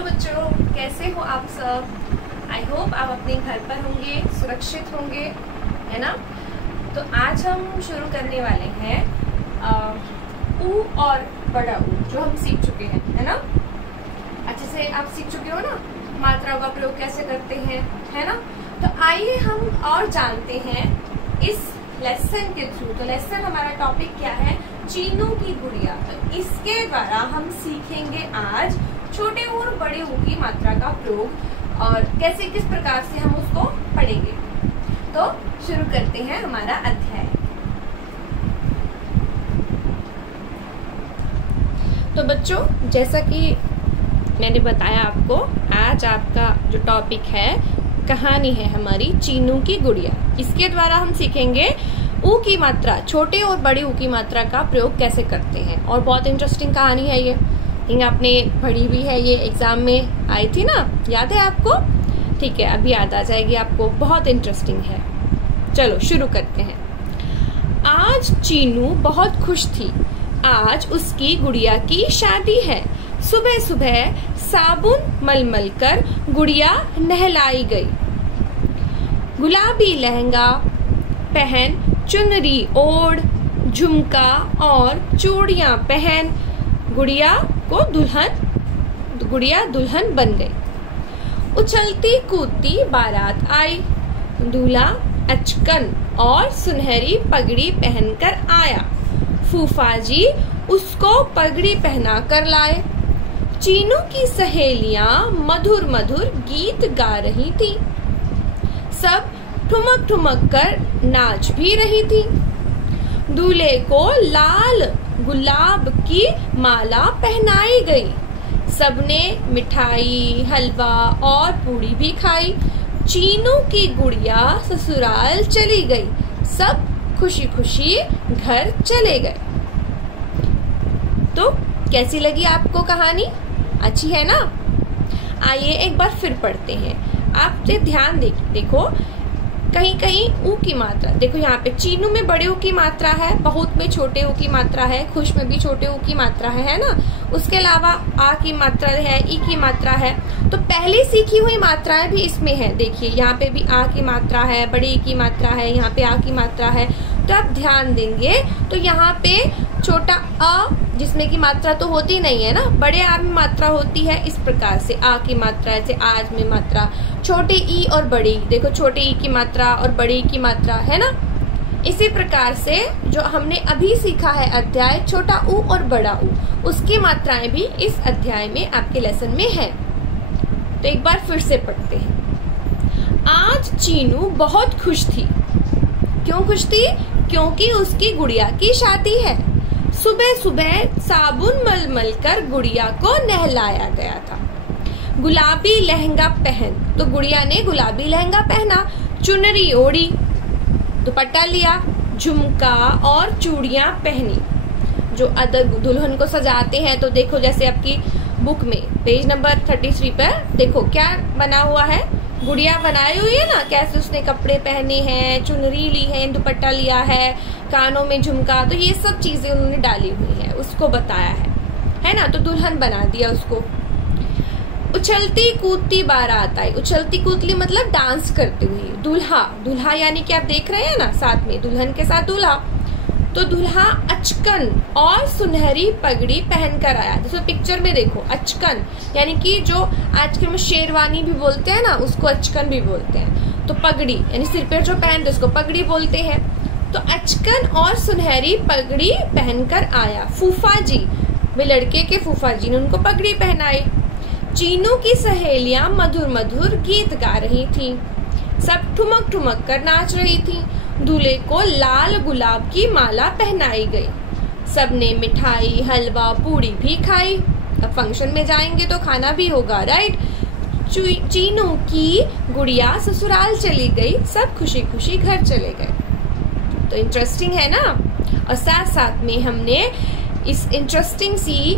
Hello बच्चों, कैसे हो आप सब। आई होप आप अपने घर पर होंगे, सुरक्षित होंगे, है ना। तो आज हम शुरू करने वाले हैं ऊ और बड़ा ऊ, जो हम सीख चुके हैं, है ना। अच्छे से आप सीख चुके हो ना, मात्राओं का प्रयोग कैसे करते हैं, है ना। तो आइए हम और जानते हैं इस लेसन के थ्रू। तो लेसन हमारा टॉपिक क्या है, चीनों की गुड़िया। तो इसके द्वारा हम सीखेंगे आज छोटे और बड़े ऊ की मात्रा का प्रयोग और कैसे किस प्रकार से हम उसको पढ़ेंगे। तो शुरू करते हैं हमारा अध्याय। तो बच्चों, जैसा कि मैंने बताया आपको, आज आपका जो टॉपिक है कहानी है हमारी चीनों की गुड़िया। इसके द्वारा हम सीखेंगे ऊ की मात्रा, छोटे और बड़े ऊ की मात्रा का प्रयोग कैसे करते हैं। और बहुत इंटरेस्टिंग कहानी है ये, आपने पढ़ी भी है, ये एग्जाम में आई थी ना, याद है आपको। ठीक है, अभी याद आ जाएगी आपको, बहुत इंटरेस्टिंग है। चलो शुरू करते हैं। आज चीनू बहुत खुश थी, आज उसकी गुड़िया की शादी है। सुबह सुबह साबुन मलमल कर गुड़िया नहलाई गई। गुलाबी लहंगा पहन, चुनरी ओढ़, झुमका और चूड़ियां पहन गुड़िया दुल्हन बन गई। उछलती कूदती बारात आई। दूल्हा अचकन और सुनहरी पगड़ी पहनकर आया। फूफा जी उसको पगड़ी पहना कर लाए। चीनू की सहेलियां मधुर मधुर गीत गा रही थी। सब ठुमक ठुमक कर नाच भी रही थी। दूल्हे को लाल गुलाब की माला पहनाई गई। सबने मिठाई, हलवा और पूड़ी भी खाई। चीनू की गुड़िया ससुराल चली गई। सब खुशी खुशी घर चले गए। तो कैसी लगी आपको कहानी? अच्छी है ना। आइए एक बार फिर पढ़ते हैं। आप ध्यान देखो, कहीं कहीं ऊ की मात्रा देखो, यहाँ पे चीनू में बड़े ऊ की मात्रा है, बहुत में छोटे ऊ की मात्रा है, खुश में भी छोटे ऊ की मात्रा है ना। उसके अलावा आ की मात्रा है, ई की मात्रा है। तो पहले सीखी हुई मात्राएं भी इसमें है। देखिए यहाँ पे भी आ की मात्रा है, बड़े ई की मात्रा है, यहाँ पे आ की मात्रा है। तो आप ध्यान देंगे तो यहाँ पे छोटा अ, जिसमें की मात्रा तो होती नहीं है ना, बड़े आ में मात्रा होती है। इस प्रकार से आ की मात्रा, ऐसे आज में मात्रा, छोटे ई और बड़ी, देखो छोटे ई की मात्रा और बड़े ई की मात्रा, है ना। इसी प्रकार से जो हमने अभी सीखा है अध्याय छोटा ऊ और बड़ा ऊ, उसकी मात्राएं भी इस अध्याय में आपके लेसन में है। तो एक बार फिर से पढ़ते हैं। आज चीनू बहुत खुश थी। क्यों खुश थी? क्योंकि उसकी गुड़िया की शादी है। सुबह सुबह साबुन मलमल कर गुड़िया को नहलाया गया था। गुलाबी लहंगा पहन, तो गुड़िया ने गुलाबी लहंगा पहना, चुनरी ओढ़ी, दुपट्टा लिया, झुमका और चूड़ियां पहनी। जो अदर दुल्हन को सजाते हैं, तो देखो जैसे आपकी बुक में पेज नंबर 33 पर देखो क्या बना हुआ है, गुड़िया बनाई हुई है ना, कैसे उसने कपड़े पहने हैं, चुनरी ली है, दुपट्टा लिया है, कानों में झुमका, तो ये सब चीजें उन्होंने डाली हुई है, उसको बताया है ना। तो दुल्हन बना दिया उसको। उछलती कूदती बारात आई। उछलती कूदती मतलब डांस करती हुई। दूल्हा यानी कि आप देख रहे हैं ना, साथ में दुल्हन के साथ दूल्हा। तो दूल्हा अचकन और सुनहरी पगड़ी पहनकर आया। जैसे पिक्चर में देखो, अचकन यानी कि जो आजकल में शेरवानी भी बोलते हैं ना, उसको अचकन भी बोलते हैं। तो पगड़ी यानी सिर पर जो पहनते उसको पगड़ी बोलते हैं। तो अचकन और सुनहरी पगड़ी पहनकर आया। फूफा जी, वे लड़के के फूफा जी ने उनको पगड़ी पहनाई। चीनू की सहेलियां मधुर मधुर गीत गा रही थीं। सब ठुमक ठुमक कर नाच रही थीं। दूल्हे को लाल गुलाब की माला पहनाई गई। सबने मिठाई, हलवा, पूड़ी भी खाई। अब फंक्शन में जाएंगे तो खाना भी होगा, राइट। चीनू की गुड़िया ससुराल चली गई। सब खुशी खुशी घर चले गए। तो इंटरेस्टिंग है ना। और साथ साथ में हमने इस इंटरेस्टिंग सी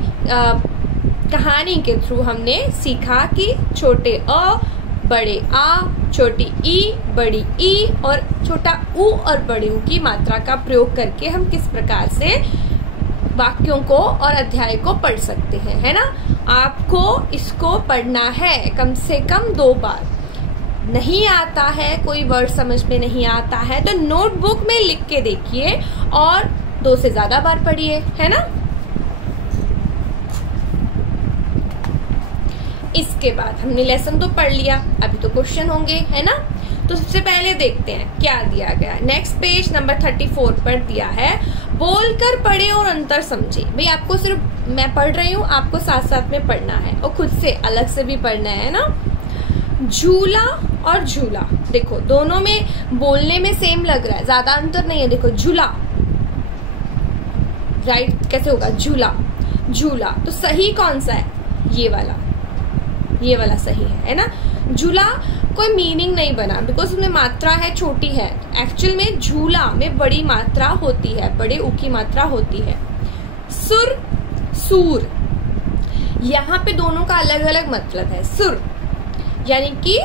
कहानी के थ्रू हमने सीखा कि छोटे अ, बड़े आ, छोटी ई, बड़ी ई और छोटा ऊ और बड़े ऊ की मात्रा का प्रयोग करके हम किस प्रकार से वाक्यों को और अध्याय को पढ़ सकते हैं, है ना। आपको इसको पढ़ना है कम से कम 2 बार। नहीं आता है, कोई वर्ड समझ में नहीं आता है तो नोटबुक में लिख के देखिए और 2 से ज्यादा बार पढ़िए, है ना। इसके बाद हमने लेसन तो पढ़ लिया, अभी तो क्वेश्चन होंगे, है ना। तो सबसे पहले देखते हैं क्या दिया गया। नेक्स्ट पेज नंबर 34 पर दिया है, बोलकर पढ़े और अंतर समझे। भाई आपको सिर्फ मैं पढ़ रही हूँ, आपको साथ साथ में पढ़ना है और खुद से अलग से भी पढ़ना है ना। झूला और झूला, देखो दोनों में बोलने में सेम लग रहा है, ज्यादा अंतर नहीं है। देखो झूला, राइट कैसे होगा, झूला झूला। तो सही कौन सा है, ये वाला सही है ना। झूला कोई मीनिंग नहीं बना बिकॉज उसमें मात्रा है, छोटी है। एक्चुअल में झूला में बड़ी मात्रा होती है, बड़े ऊ की मात्रा होती है। सुर सूर, यहाँ पे दोनों का अलग अलग मतलब है। सुर यानी कि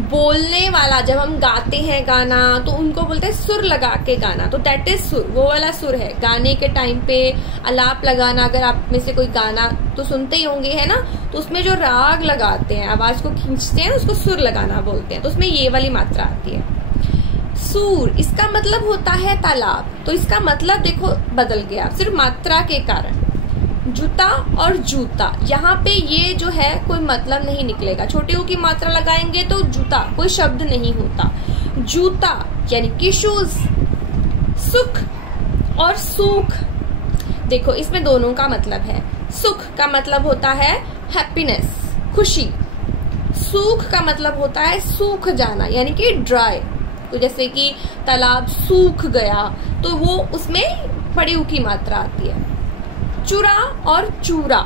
बोलने वाला, जब हम गाते हैं गाना तो उनको बोलते हैं सुर लगा के गाना, तो दैट इज सुर, वो वाला सुर है। गाने के टाइम पे आलाप लगाना, अगर आप में से कोई गाना तो सुनते ही होंगे, है ना, तो उसमें जो राग लगाते हैं, आवाज को खींचते हैं, उसको सुर लगाना बोलते हैं। तो उसमें ये वाली मात्रा आती है। सूर इसका मतलब होता है तालाब, तो इसका मतलब देखो बदल गया सिर्फ मात्रा के कारण। जूता और जूता, यहाँ पे ये जो है कोई मतलब नहीं निकलेगा, छोटे ऊ की मात्रा लगाएंगे तो जूता कोई शब्द नहीं होता। जूता यानी कि शूज। सुख और सूख, देखो इसमें दोनों का मतलब है। सुख का मतलब होता है हैप्पीनेस, खुशी। सूख का मतलब होता है सूख जाना, यानी कि ड्राई। तो जैसे कि तालाब सूख गया तो वो उसमें बड़ी ऊ की मात्रा आती है। चुरा और चूरा,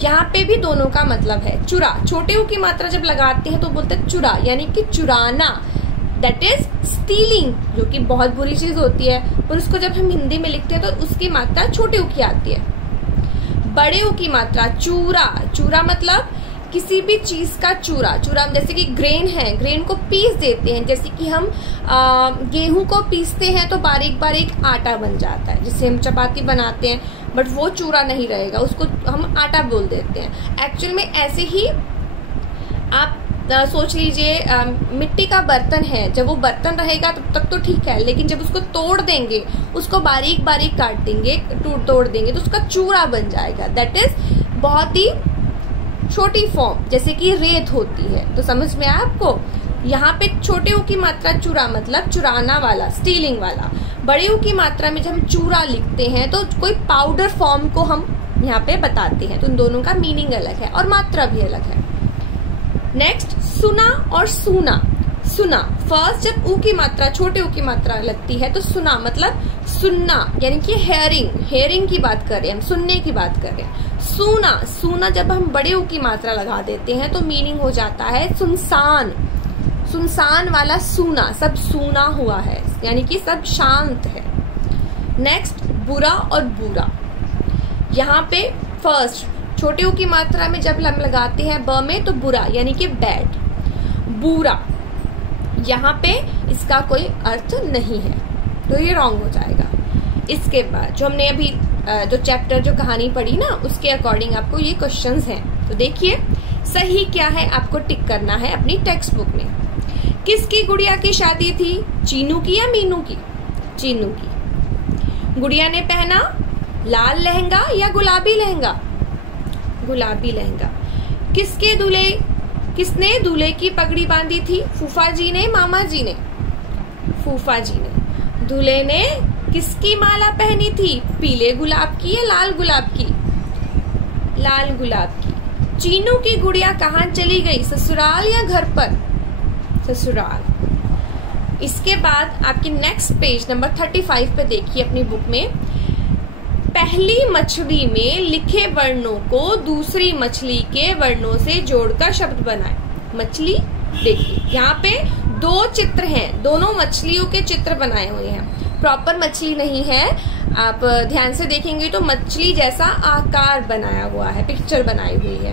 यहाँ पे भी दोनों का मतलब है। चुरा छोटे ऊ की मात्रा जब लगाते हैं तो बोलते हैं चुरा, यानी कि चुराना, दैट इज स्टीलिंग, जो कि बहुत बुरी चीज होती है। पर उसको जब हम हिंदी में लिखते हैं तो उसकी मात्रा छोटे ऊ की आती है। बड़े ऊ की मात्रा चूरा, चूरा मतलब किसी भी चीज का चूरा। चूरा जैसे कि ग्रेन है, ग्रेन को पीस देते हैं, जैसे कि हम गेहूं को पीसते हैं तो बारीक बारीक आटा बन जाता है, जिससे हम चपाती बनाते हैं, बट वो चूरा नहीं रहेगा, उसको हम आटा बोल देते हैं। एक्चुअल में ऐसे ही आप सोच लीजिए, मिट्टी का बर्तन है, जब वो बर्तन रहेगा तब तक तो ठीक है, लेकिन जब उसको तोड़ देंगे, उसको बारीक बारीक काट देंगे, तोड़ देंगे तो उसका चूरा बन जाएगा। दैट इज बहुत ही छोटी फॉर्म, जैसे कि रेत होती है। तो समझ में आया आपको। यहाँ पे छोटे ऊ की मात्रा चूरा मतलब चुराना वाला, स्टीलिंग वाला। बड़े ऊ की मात्रा में जब हम चूरा लिखते हैं तो कोई पाउडर फॉर्म को हम यहाँ पे बताते हैं। तो इन दोनों का मीनिंग अलग है और मात्रा भी अलग है। नेक्स्ट सुना और सूना। सुना फर्स्ट जब ऊ की मात्रा, छोटे ऊ की मात्रा लगती है तो सुना मतलब सुनना, यानी कि हेयरिंग, हेयरिंग की बात कर रहे हैं हम, सुनने की बात कर रहे हैं। सूना, सूना जब हम बड़े ऊ की मात्रा लगा देते हैं तो मीनिंग हो जाता है सुनसान। सुनसान वाला सूना, सब सूना हुआ है, यानी कि सब शांत है। नेक्स्ट बुरा और बुरा, यहाँ पे फर्स्ट छोटे ऊ की मात्रा में जब हम लगाते हैं ब में तो बुरा, यानी कि बैड। बुरा यहाँ पे इसका कोई अर्थ नहीं है, तो ये रॉन्ग हो जाएगा। इसके बाद जो हमने अभी जो चैप्टर जो कहानी पढ़ी ना, उसके अकॉर्डिंग आपको ये क्वेश्चंस हैं, तो देखिए सही क्या है आपको टिक करना है अपनी टेक्स्ट बुक में। किसकी गुड़िया की शादी थी, चीनू की या मीनू की? चीनू की। गुड़िया ने पहना लाल लहंगा या गुलाबी लहंगा? गुलाबी लहंगा। किसने दूल्हे की पगड़ी बांधी थी, फूफा जी ने, मामा जी ने? फूफा जी ने। दूल्हे ने किसकी माला पहनी थी, पीले गुलाब की या लाल गुलाब की? लाल गुलाब की। चीनू की गुड़िया कहाँ चली गई, ससुराल या घर पर? ससुराल। इसके बाद आपकी नेक्स्ट पेज नंबर 35 पे देखिए अपनी बुक में, पहली मछली में लिखे वर्णों को दूसरी मछली के वर्णों से जोड़कर शब्द बनाए। मछली देखिए, यहाँ पे 2 चित्र हैं, दोनों मछलियों के चित्र बनाए हुए हैं। प्रॉपर मछली नहीं है, आप ध्यान से देखेंगे तो मछली जैसा आकार बनाया हुआ है, पिक्चर बनाई हुई है।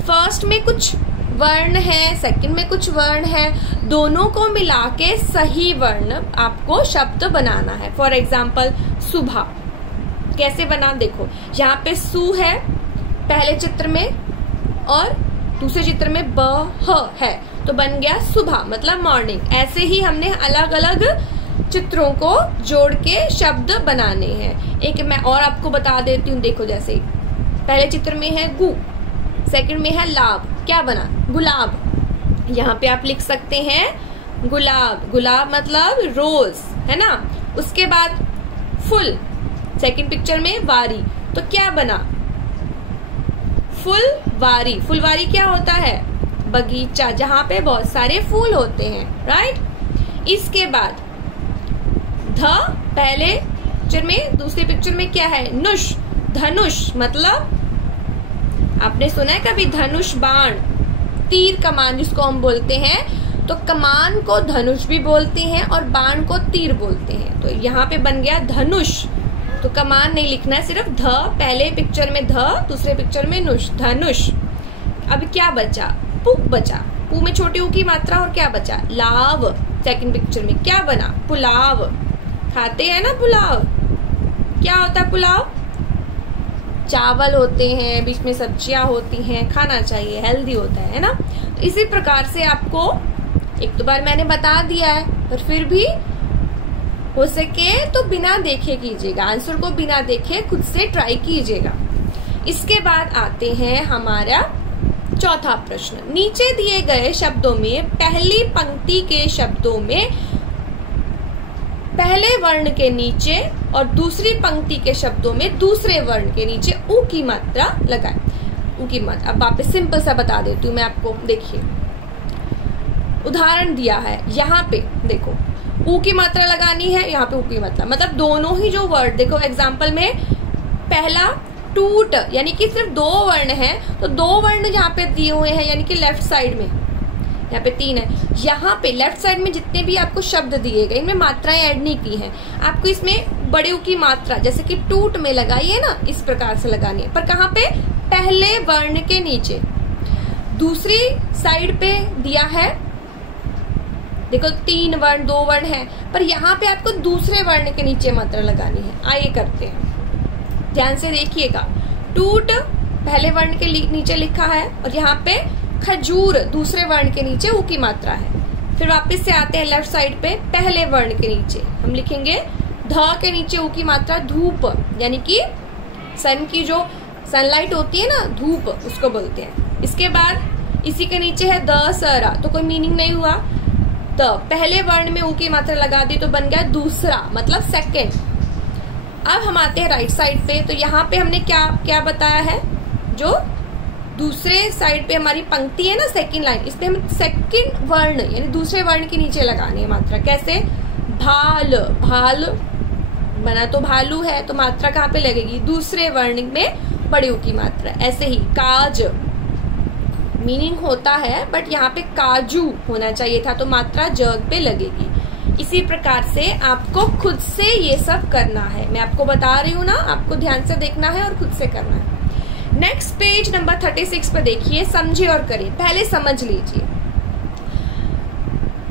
फर्स्ट में कुछ वर्ण है, सेकंड में कुछ वर्ण है, दोनों को मिला के सही वर्ण आपको शब्द बनाना है। फॉर एग्जाम्पल सुबह, कैसे बना, देखो यहाँ पे सु है पहले चित्र में और दूसरे चित्र में ब ह है, तो बन गया सुबह मतलब मॉर्निंग। ऐसे ही हमने अलग अलग चित्रों को जोड़ के शब्द बनाने हैं। एक मैं और आपको बता देती हूँ, देखो जैसे पहले चित्र में है गु, सेकंड में है लाभ, क्या बना गुलाब। यहाँ पे आप लिख सकते हैं गुलाब, गुलाब मतलब रोज, है ना। उसके बाद फुल, सेकंड पिक्चर में वारी, तो क्या बना फुलवारी। फुलवारी क्या होता है, बगीचा जहां पे बहुत सारे फूल होते हैं, राइट। इसके बाद ध पहले पिक्चर में, दूसरे पिक्चर में क्या है नुष, धनुष मतलब आपने सुना है कभी धनुष बाण, तीर कमान जिसको हम बोलते हैं, तो कमान को धनुष भी बोलते हैं और बाण को तीर बोलते हैं। तो यहाँ पे बन गया धनुष, तो कमान नहीं लिखना है, सिर्फ ध, पहले पिक्चर में ध, दूसरे पिक्चर में नुष, धनुष। अब क्या बचा, पु बचा, पु में छोटी ऊ की मात्रा और क्या बचा लाव। सेकंड पिक्चर में क्या बना पुलाव, खाते हैं ना पुलाव, क्या होता है पुलाव, चावल होते हैं, बीच में सब्जियां होती हैं, खाना चाहिए, हेल्दी होता है ना। तो इसी प्रकार से आपको एक दो बार मैंने बता दिया है, पर फिर भी हो सके तो बिना देखे कीजिएगा, आंसर को बिना देखे खुद से ट्राई कीजिएगा। इसके बाद आते हैं हमारा चौथा प्रश्न। नीचे दिए गए शब्दों में पहली पंक्ति के शब्दों में पहले वर्ण के नीचे और दूसरी पंक्ति के शब्दों में दूसरे वर्ण के नीचे उ की मात्रा लगाएं। उ की मात्रा अब वापस सिंपल सा बता देती हूँ मैं आपको, देखिए उदाहरण दिया है, यहाँ पे देखो उ की मात्रा लगानी है, यहाँ पे उ की मात्रा, मतलब दोनों ही जो वर्ड, देखो एग्जाम्पल में पहला टूट यानी कि सिर्फ दो वर्ण है, तो दो वर्ण यहाँ पे दिए हुए हैं, यानी कि लेफ्ट साइड में यहाँ पे 3 है, यहाँ पे लेफ्ट साइड में जितने भी आपको शब्द दिए गए इनमें मात्राएं ऐड नहीं की हैं, आपको इसमें बड़े उ की मात्रा जैसे कि टूट में लगाई है ना, इस प्रकार से लगानी है, पर कहाँ पे पहले वर्ण के नीचे। दूसरी साइड पे दिया है, देखो 3 वर्ण 2 वर्ण है, पर यहाँ पे आपको दूसरे वर्ण के नीचे मात्रा लगानी है। आइए करते हैं, ध्यान से देखिएगा। टूट पहले वर्ण के नीचे लिखा है और यहाँ पे खजूर दूसरे वर्ण के नीचे उ की मात्रा है। फिर वापस से आते हैं लेफ्ट साइड पे, पहले वर्ण के नीचे हम लिखेंगे ध के नीचे उ की मात्रा धूप, यानी कि सन की जो सनलाइट होती है ना, धूप उसको बोलते हैं। इसके बाद इसी के नीचे है द सरा, तो कोई मीनिंग नहीं हुआ, द पहले वर्ण में उ की मात्रा लगा दी तो बन गया दूसरा मतलब सेकेंड। अब हम आते हैं राइट साइड पे, तो यहाँ पे हमने क्या क्या बताया है, जो दूसरे साइड पे हमारी पंक्ति है ना सेकंड लाइन, इसमें हम सेकंड वर्ण यानी दूसरे वर्ण के नीचे लगानी है मात्रा। कैसे, भाल, भाल बना तो भालू है, तो मात्रा कहाँ पे लगेगी दूसरे वर्ण में बड़े उ की मात्रा। ऐसे ही काज मीनिंग होता है, बट यहाँ पे काजू होना चाहिए था, तो मात्रा जग पे लगेगी। इसी प्रकार से आपको खुद से ये सब करना है, मैं आपको बता रही हूँ ना, आपको ध्यान से देखना है और खुद से करना है। नेक्स्ट पेज नंबर 36 पर देखिए, समझिए और करिए। पहले समझ लीजिए,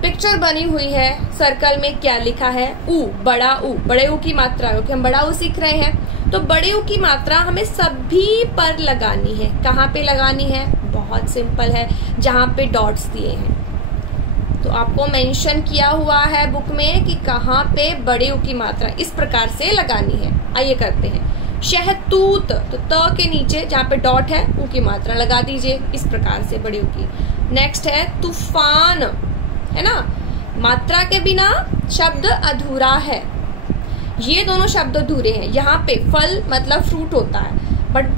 पिक्चर बनी हुई है, सर्कल में क्या लिखा है उ, बड़ा उ, बड़े उ की मात्रा, क्योंकि हम बड़ा उ सीख रहे हैं, तो बड़े उ की मात्रा हमें सभी पर लगानी है। कहाँ पे लगानी है, बहुत सिंपल है, जहाँ पे डॉट्स दिए हैं, तो आपको मेंशन किया हुआ है बुक में कि कहाँ पे बड़े उ की मात्रा इस प्रकार से लगानी है। आइए करते हैं। शहतूत, तो त के नीचे जहाँ पे डॉट है उ की मात्रा लगा दीजिए इस प्रकार से बड़ी उ की। नेक्स्ट है तूफान, है ना, मात्रा के बिना शब्द अधूरा है, ये दोनों शब्द अधूरे हैं। यहाँ पे फल मतलब फ्रूट होता है, बट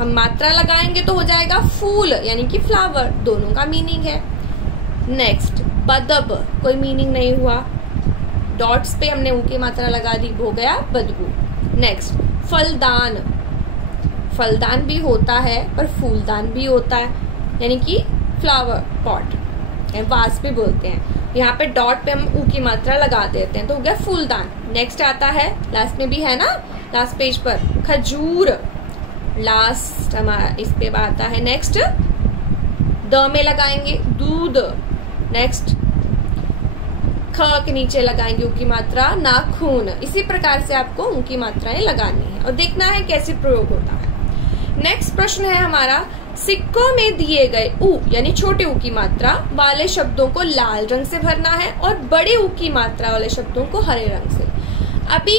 हम मात्रा लगाएंगे तो हो जाएगा फूल यानी कि फ्लावर, दोनों का मीनिंग है। नेक्स्ट बदब, कोई मीनिंग नहीं हुआ, डॉट्स पे हमने उ की मात्रा लगा दी, हो गया बदबू। नेक्स्ट फलदान, फलदान भी होता है पर फूलदान भी होता है, यानी कि फ्लावर पॉट, वास भी बोलते हैं। यहाँ पे डॉट पे हम उ की मात्रा लगा देते हैं, तो हो गया फूलदान। नेक्स्ट आता है, लास्ट में भी है ना, लास्ट पेज पर खजूर, लास्ट हमारा इस पे आता है। नेक्स्ट द में लगाएंगे दूध। नेक्स्ट ख के नीचे लगाएंगे ऊ की मात्रा नाखून। इसी प्रकार से आपको ऊ की मात्राएं लगानी है और देखना है कैसे प्रयोग होता है। नेक्स्ट प्रश्न है हमारा, सिक्कों में दिए गए ऊ यानी छोटे ऊ की मात्रा वाले शब्दों को लाल रंग से भरना है और बड़े ऊ की मात्रा वाले शब्दों को हरे रंग से। अभी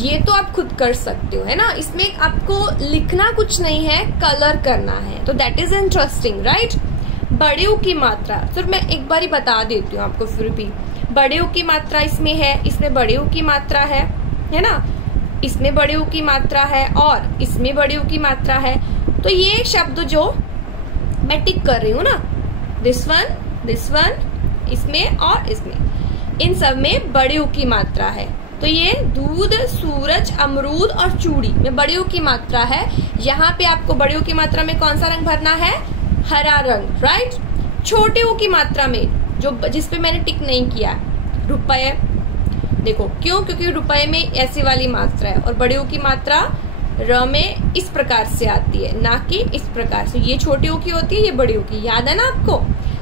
ये तो आप खुद कर सकते हो, है ना, इसमें आपको लिखना कुछ नहीं है, कलर करना है, तो दैट इज इंटरेस्टिंग, राइट। बड़े ऊ की मात्रा तो मैं एक बार ही बता देती हूँ आपको, फिर भी बड़े ऊ की मात्रा इसमें है, इसमें बड़े ऊ की मात्रा है ना, इसमें बड़े ऊ की मात्रा है और इसमें बड़े ऊ की मात्रा है। तो ये शब्द जो मैं टिक कर रही हूँ ना, दिस वन, इसमें और इसमें, इन सब में बड़े ऊ की मात्रा है। तो ये दूध, सूरज, अमरूद और चूड़ी में बड़े ऊ की मात्रा है। यहाँ पे आपको बड़े ऊ की मात्रा में कौन सा रंग भरना है? हरा रंग, राइट। छोटे ऊ की मात्रा में जो जिसपे मैंने टिक नहीं किया, रुपए, देखो क्यों, क्योंकि रुपए में ऐसी वाली मात्रा है और बड़े ऊ की मात्रा र में इस प्रकार से आती है, ना कि इस प्रकार से। ये छोटे ऊ की होती है, ये बड़े ऊ की, याद है ना आपको?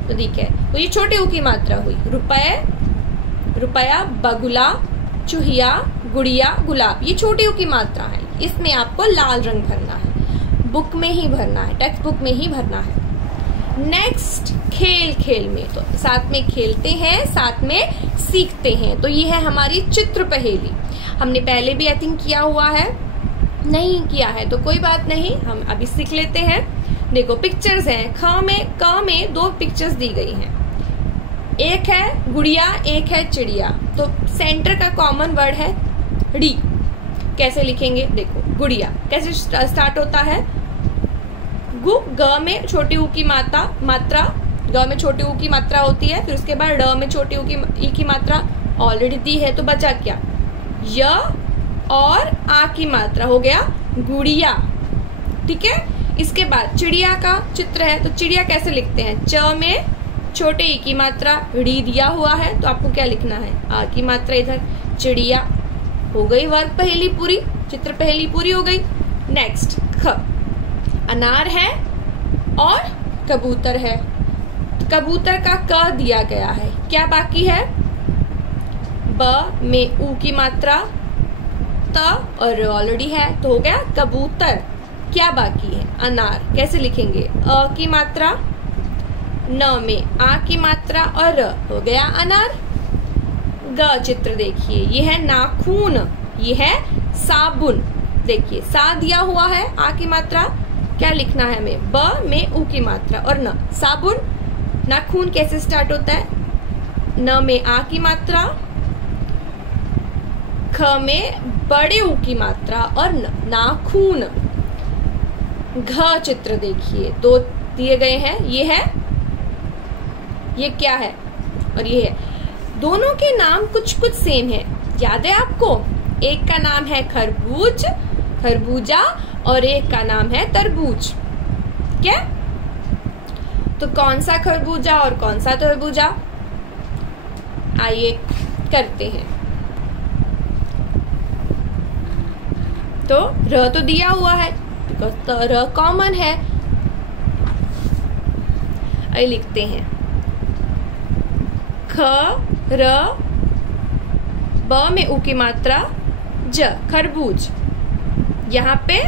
तो ठीक है, तो ये छोटे ऊ की मात्रा हुई। रुपए, रुपया, बगुला, चूहिया, गुड़िया, गुलाब, ये छोटे ऊ की मात्रा है। इसमें आपको लाल रंग भरना है, बुक में ही भरना है, टेक्स्ट बुक में ही भरना है। नेक्स्ट, खेल में, तो साथ में खेलते हैं, साथ में सीखते हैं। तो ये है हमारी चित्र पहेली। हमने पहले भी आई थिंक किया हुआ है, नहीं किया है तो कोई बात नहीं, हम अभी सीख लेते हैं। देखो पिक्चर्स हैं, क में दो पिक्चर्स दी गई हैं, एक है गुड़िया, एक है चिड़िया। तो सेंटर का कॉमन वर्ड है डी। कैसे लिखेंगे? देखो गुड़िया कैसे स्टार्ट होता है? गु, ग में छोटी ऊ की मात्रा, ग में छोटी ऊ की मात्रा होती है, फिर उसके बाद ड में छोटी ऊ की मात्रा ऑलरेडी दी है, तो बचा क्या? य और आ की मात्रा, हो गया गुड़िया, ठीक है। इसके बाद चिड़िया का चित्र है, तो चिड़िया कैसे लिखते हैं? च में छोटे ई की मात्रा, डी दिया हुआ है, तो आपको क्या लिखना है? आ की मात्रा इधर, चिड़िया। हो गई वर्ग पहेली पूरी, चित्र पहेली पूरी हो गई। नेक्स्ट, ख, अनार है और कबूतर है। कबूतर का क दिया गया है, क्या बाकी है? ब में ऊ की मात्रा, त और ऑलरेडी है, तो हो गया कबूतर। क्या बाकी है? अनार। कैसे लिखेंगे? अ की मात्रा, न में आ की मात्रा और र, हो गया अनार। ग चित्र देखिए, ये है नाखून, ये है साबुन। देखिए सा दिया हुआ है, आ की मात्रा, क्या लिखना है हमें? ब में ऊ की मात्रा और न, साबुन। नाखून कैसे स्टार्ट होता है? न में आ की मात्रा, ख में बड़े ऊ की मात्रा और न, नाखून। घ चित्र देखिए, दो दिए गए हैं, ये क्या है और ये है। दोनों के नाम कुछ कुछ सेम है, याद है आपको? एक का नाम है खरबूज, खरबूजा, और एक का नाम है तरबूज। क्या? तो कौन सा खरबूजा और कौन सा तरबूजा? आइए करते हैं। तो र तो दिया हुआ है, तो र कॉमन है। आइए लिखते हैं, ख, र, ब में ऊ की मात्रा, ज, खरबूज। यहाँ पे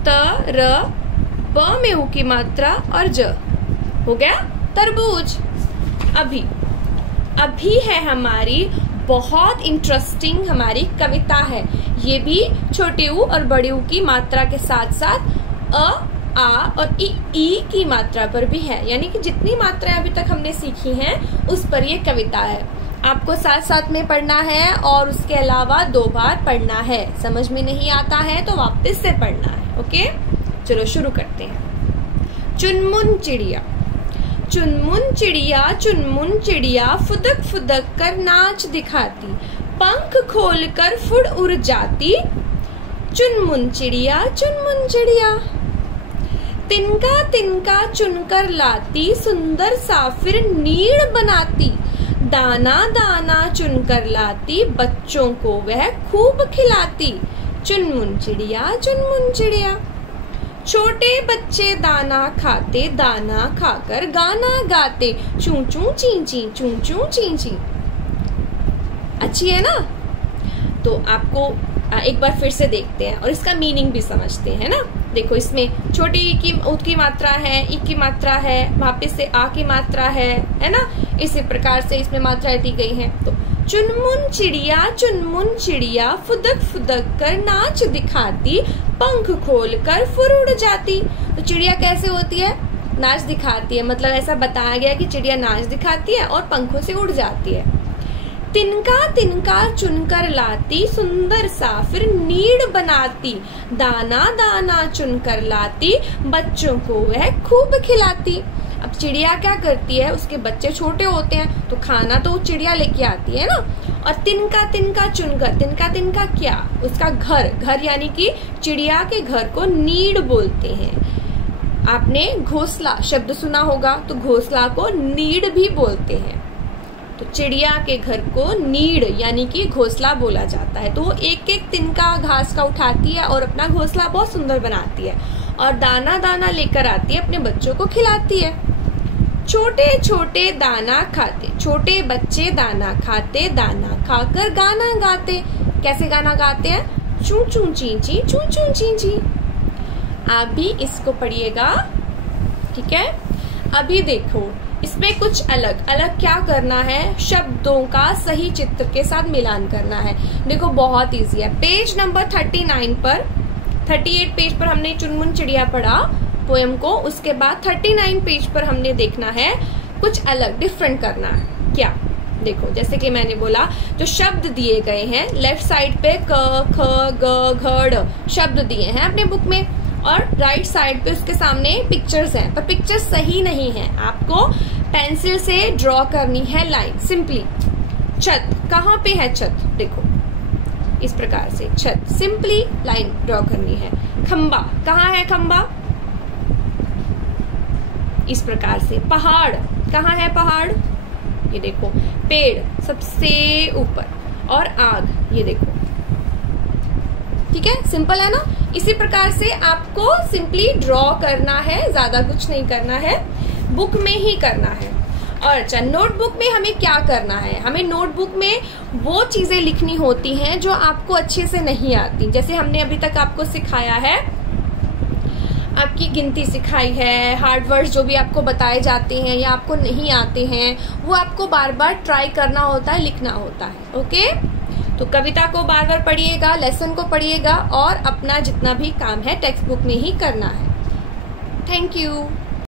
त, र, ब में ऊ की मात्रा और ज, हो गया तरबूज। अभी है हमारी बहुत इंटरेस्टिंग हमारी कविता है। ये भी छोटे ऊ और बड़े ऊ की मात्रा के साथ साथ अ, आ और ई की मात्रा पर भी है, यानी कि जितनी मात्राएं अभी तक हमने सीखी हैं उस पर ये कविता है। आपको साथ साथ में पढ़ना है और उसके अलावा 2 बार पढ़ना है। समझ में नहीं आता है तो वापस से पढ़ना है। ओके, चलो शुरू करते हैं। चुनमुन चिड़िया, चुनमुन चिड़िया, चुनमुन चिड़िया, फुदक फुदक कर नाच दिखाती, पंख खोलकर फुड़ उड़ जाती। चुनमुन चिड़िया, चुनमुन चिड़िया, तिनका तिनका चुनकर लाती, सुंदर सा फिर नीड़ बनाती। दाना दाना चुनकर लाती, बच्चों को वह खूब खिलाती। चुनमुन चिड़िया, चुनमुन चिड़िया। छोटे बच्चे दाना खाते, दाना खाकर गाना गाते, चूं चूं ची ची, चूं चूं ची ची। अच्छी है ना? तो आपको एक बार फिर से देखते हैं और इसका मीनिंग भी समझते हैं ना। देखो इसमें छोटी ई की ऊ की मात्रा है, ई की मात्रा है, वापिस से आ की मात्रा है ना। इसी प्रकार से इसमें मात्राएं दी गई हैं। तो चुनमुन चिड़िया फुदक फुदक कर नाच दिखाती, पंख खोल कर फुर उड़ जाती। तो चिड़िया कैसे होती है? नाच दिखाती है, मतलब ऐसा बताया गया कि चिड़िया नाच दिखाती है और पंखों से उड़ जाती है। तिनका तिनका चुनकर लाती, सुंदर सा फिर नीड़ बनाती, दाना दाना चुनकर लाती, बच्चों को वह खूब खिलाती। अब चिड़िया क्या करती है, उसके बच्चे छोटे होते हैं तो खाना तो चिड़िया लेके आती है ना। और तिनका तिनका चुनकर, तिनका तिनका क्या, उसका घर, घर यानी कि चिड़िया के घर को नीड़ बोलते हैं। आपने घोंसला शब्द सुना होगा, तो घोंसला को नीड़ भी बोलते हैं। तो चिड़िया के घर को नीड़ यानी कि घोंसला बोला जाता है। तो वो एक एक तिनका घास का उठाती है और अपना घोंसला बहुत सुंदर बनाती है और दाना दाना लेकर आती है, अपने बच्चों को खिलाती है। छोटे छोटे दाना खाते, छोटे बच्चे दाना खाते, दाना खाकर गाना गाते। कैसे गाना गाते हैं? चू चू चींची, चू चू चींची। आप भी इसको पढ़िएगा, ठीक है। अभी देखो इसमें कुछ अलग अलग क्या करना है, शब्दों का सही चित्र के साथ मिलान करना है। देखो बहुत इजी है। पेज नंबर 39 पर, 38 पेज पर हमने चुनमुन चिड़िया पढ़ा पोएम को, उसके बाद 39 पेज पर हमने देखना है कुछ अलग डिफरेंट करना है। क्या? देखो जैसे कि मैंने बोला, जो शब्द दिए गए हैं लेफ्ट साइड पे क ख ग घ ड़ शब्द दिए हैं अपने बुक में, और राइट साइड पे उसके सामने पिक्चर्स हैं, पर पिक्चर्स सही नहीं है। आपको पेंसिल से ड्रॉ करनी है लाइन सिंपली। छत, कहाँ पे है छत? देखो इस प्रकार से छत, सिंपली लाइन ड्रॉ करनी है। खंबा, कहाँ है खंबा? इस प्रकार से। पहाड़, कहाँ है पहाड़? ये देखो। पेड़ सबसे ऊपर, और आग, ये देखो। ठीक है, सिंपल है ना। इसी प्रकार से आपको सिंपली ड्रॉ करना है, ज्यादा कुछ नहीं करना है, बुक में ही करना है। और अच्छा, नोटबुक में हमें क्या करना है? हमें नोटबुक में वो चीजें लिखनी होती हैं जो आपको अच्छे से नहीं आती। जैसे हमने अभी तक आपको सिखाया है, आपकी गिनती सिखाई है, हार्ड वर्ड्स जो भी आपको बताए जाते हैं या आपको नहीं आते हैं, वो आपको बार बार ट्राई करना होता है, लिखना होता है। ओके, तो कविता को बार बार पढ़िएगा, लेसन को पढ़िएगा और अपना जितना भी काम है टेक्स्ट बुक में ही करना है। Thank you.